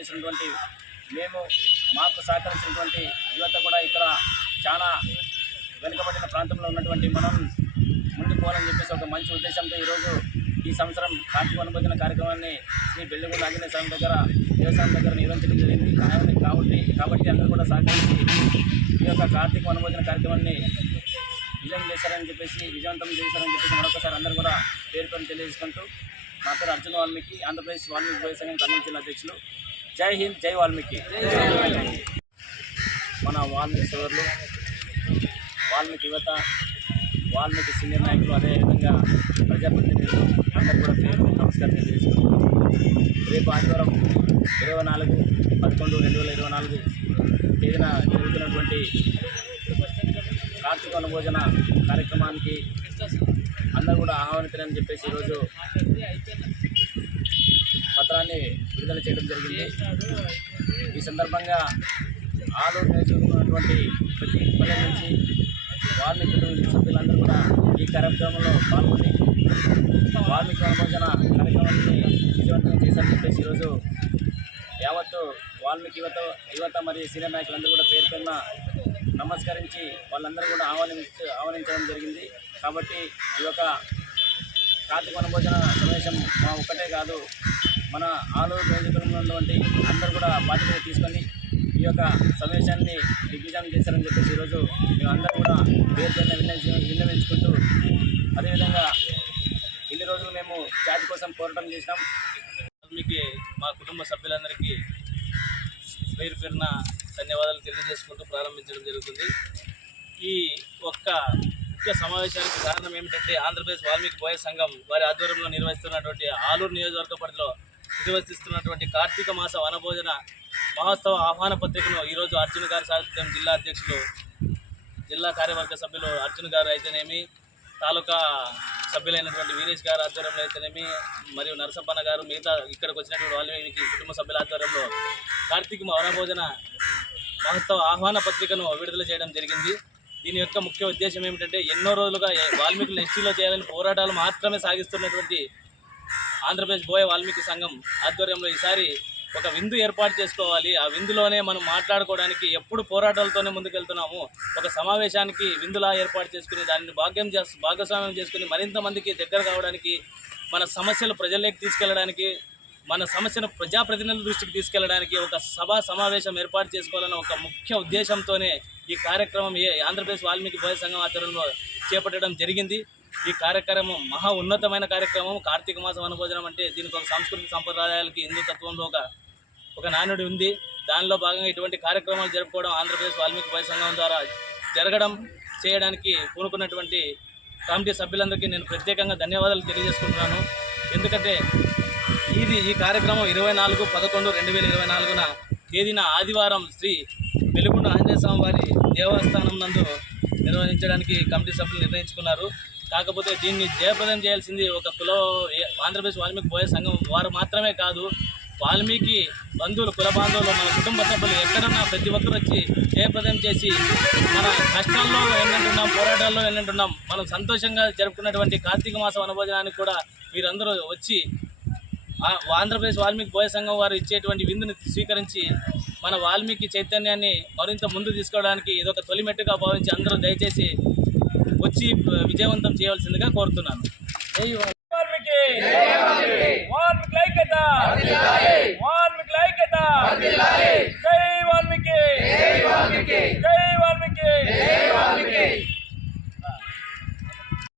చేసినటువంటి మేము మాకు సహకరించినటువంటి యువత కూడా ఇక్కడ చాలా వెనుకబడిన ప్రాంతంలో ఉన్నటువంటి మనం ముందుకు పోవాలని చెప్పేసి ఒక మంచి ఉద్దేశంతో ఈరోజు ఈ సంవత్సరం కార్తీక వనభోజన కార్యక్రమాన్ని శ్రీ బెల్లిగొండ ఆంజనేయ స్వామి దగ్గర దేవస్థానం దగ్గర నిర్వహించడం జరిగింది. కాబట్టి అందరూ కూడా సహకరించి ఈ యొక్క కార్తీక వనభోజన కార్యక్రమాన్ని విజయవంతం చేశారని చెప్పేసి మరొకసారి అందరూ కూడా పేరు తెలియజేసుకుంటూ నా పేరు అర్జున్ వాల్మీకి, ఆంధ్రప్రదేశ్ వాల్మీకి బోయ సంఘం కర్నూలు జిల్లా అధ్యక్షులు. జై హింద్, జై వాల్మీకి. మన వాల్మీకి సోదరులు, వాల్మీకి యువత, వాల్మీకి సీనియర్ నాయకులు, అదేవిధంగా ప్రజాప్రతినిధులు అందరూ కూడా పేరు నమస్కారం తెలియజేసుకుంటున్నాం. రేపు ఆదివారం 24/11/2024 తేదీన జరుగుతున్నటువంటి కార్తీక వనభోజన కార్యక్రమానికి అందరూ కూడా ఆహ్వానితులని చెప్పేసి ఈరోజు పత్రాన్ని విడుదల చేయడం జరిగింది. ఈ సందర్భంగా ఆలూరు నియోజకవర్గంలోటువంటి ప్రతి పల్లె నుంచి వాల్మీకి సభ్యులందరూ కూడా ఈ కార్యక్రమంలో పాల్గొని వాల్మీకి వనభోజన కార్యక్రమాన్ని విజయవంతం చేశారని చెప్పేసి ఈరోజు యావత్తు వాల్మీకి యువత మరియు సీనియర్ నాయకులందరూ కూడా పేరుపైన నమస్కరించి వాళ్ళందరూ కూడా ఆహ్వానించడం జరిగింది. కాబట్టి ఈ యొక్క కార్తీక వనభోజన సమావేశం మా ఒక్కటే కాదు, మన ఆలూరు నియోజకవర్గంలో ఉన్నటువంటి అందరూ కూడా బాధ్యత తీసుకొని ఈ యొక్క సమావేశాన్ని దిగ్విజయం చేశారని చెప్పేసి ఈరోజు మేము అందరూ కూడా పేరుపైన విన్నవించుకుంటూ, అదేవిధంగా ఇన్ని రోజులు మేము జాతి కోసం పోరాటం చేసినాం. మీకు మా కుటుంబ సభ్యులందరికీ పేరున ధన్యవాదాలు తెలియజేసుకుంటూ ప్రారంభించడం జరుగుతుంది. ఈ ఒక్క ముఖ్య సమావేశానికి కారణం ఏమిటంటే ఆంధ్రప్రదేశ్ వాల్మీకి బోయ సంఘం వారి ఆధ్వర్యంలో నిర్వహిస్తున్నటువంటి ఆలూరు నియోజకవర్గ పరిధిలో నిర్వహిస్తున్నటువంటి కార్తీక మాస వనభోజన మహోత్సవ ఆహ్వాన పత్రికను ఈరోజు అర్జున్ గారి సారథ్యం జిల్లా అధ్యక్షులు, జిల్లా కార్యవర్గ సభ్యులు అర్జున్ గారు అయితేనేమి, తాలూకా సభ్యులైనటువంటి వీరేష్ గారు ఆధ్వర్యంలో అయితేనేమి, మరియు నరసప్పన్న గారు, మిగతా ఇక్కడికి వచ్చినటువంటి వాల్మీకి కుటుంబ సభ్యుల ఆధ్వర్యంలో కార్తీక వనభోజన మహోత్సవ ఆహ్వాన పత్రికను విడుదల చేయడం జరిగింది. దీని యొక్క ముఖ్య ఉద్దేశం ఏమిటంటే ఎన్నో రోజులుగా వాల్మీకులను ఎస్టీలో చేయాలని పోరాటాలు మాత్రమే సాగిస్తున్నటువంటి ఆంధ్రప్రదేశ్ బోయ వాల్మీకి సంఘం ఆధ్వర్యంలో ఈసారి ఒక విందు ఏర్పాటు చేసుకోవాలి. ఆ విందులోనే మనం మాట్లాడుకోవడానికి ఎప్పుడు పోరాటాలతోనే ముందుకెళ్తున్నాము, ఒక సమావేశానికి విందులా ఏర్పాటు చేసుకుని దానిని భాగస్వామ్యం చేసుకుని మరింత మందికి దగ్గర కావడానికి, మన సమస్యలు ప్రజల్లోకి తీసుకెళ్లడానికి, మన సమస్యను ప్రజాప్రతినిధుల దృష్టికి తీసుకెళ్లడానికి ఒక సమావేశం ఏర్పాటు చేసుకోవాలన్న ఒక ముఖ్య ఉద్దేశంతోనే ఈ కార్యక్రమం ఆంధ్రప్రదేశ్ వాల్మీకి బోయ సంఘం ఆధ్వర్యంలో చేపట్టడం జరిగింది. ఈ కార్యక్రమం మహా ఉన్నతమైన కార్యక్రమం. కార్తీక మాస వనభోజనం అంటే దీనికి ఒక సాంస్కృతిక సంప్రదాయాలకి హిందూ తత్వంలో ఒక నానుడి ఉంది. దానిలో భాగంగా ఇటువంటి కార్యక్రమాలు జరుపుకోవడం ఆంధ్రప్రదేశ్ వాల్మీకి బోయ సంఘం ద్వారా చేయడానికి పూనుకున్నటువంటి కమిటీ సభ్యులందరికీ నేను ప్రత్యేకంగా ధన్యవాదాలు తెలియజేసుకుంటున్నాను. ఎందుకంటే ఈ కార్యక్రమం 24/11/2024 తేదీన ఆదివారం శ్రీ బెల్లిగొండ ఆంజనేయ స్వామి వారి దేవస్థానం నందు నిర్వహించడానికి కమిటీ సభ్యులు నిర్ణయించుకున్నారు. కాకపోతే దీన్ని జయప్రదం చేయాల్సింది ఆంధ్రప్రదేశ్ వాల్మీకి బోయ సంఘం వారు మాత్రమే కాదు, వాల్మీకి బంధువులు, కుల బాంధవులు, మన కుటుంబ సభ్యులు ఎక్కడన్నా ప్రతి ఒక్కరు వచ్చి జయప్రదం చేసి మన కష్టాల్లో వెళ్ళంటున్నాం, పోరాటాల్లో వెళ్ళంటున్నాం, మనం సంతోషంగా జరుపుకున్నటువంటి కార్తీక మాస వనభోజనానికి కూడా మీరందరూ వచ్చి ఆంధ్రప్రదేశ్ వాల్మీకి బోయ సంఘం వారు ఇచ్చేటువంటి విందుని స్వీకరించి మన వాల్మీకి చైతన్యాన్ని మరింత ముందు తీసుకోవడానికి ఇదొక తొలిమెట్టుగా భావించి అందరూ దయచేసి వచ్చి విజయవంతం చేయవలసిందిగా కోరుతున్నాను. జై వాల్మీకి.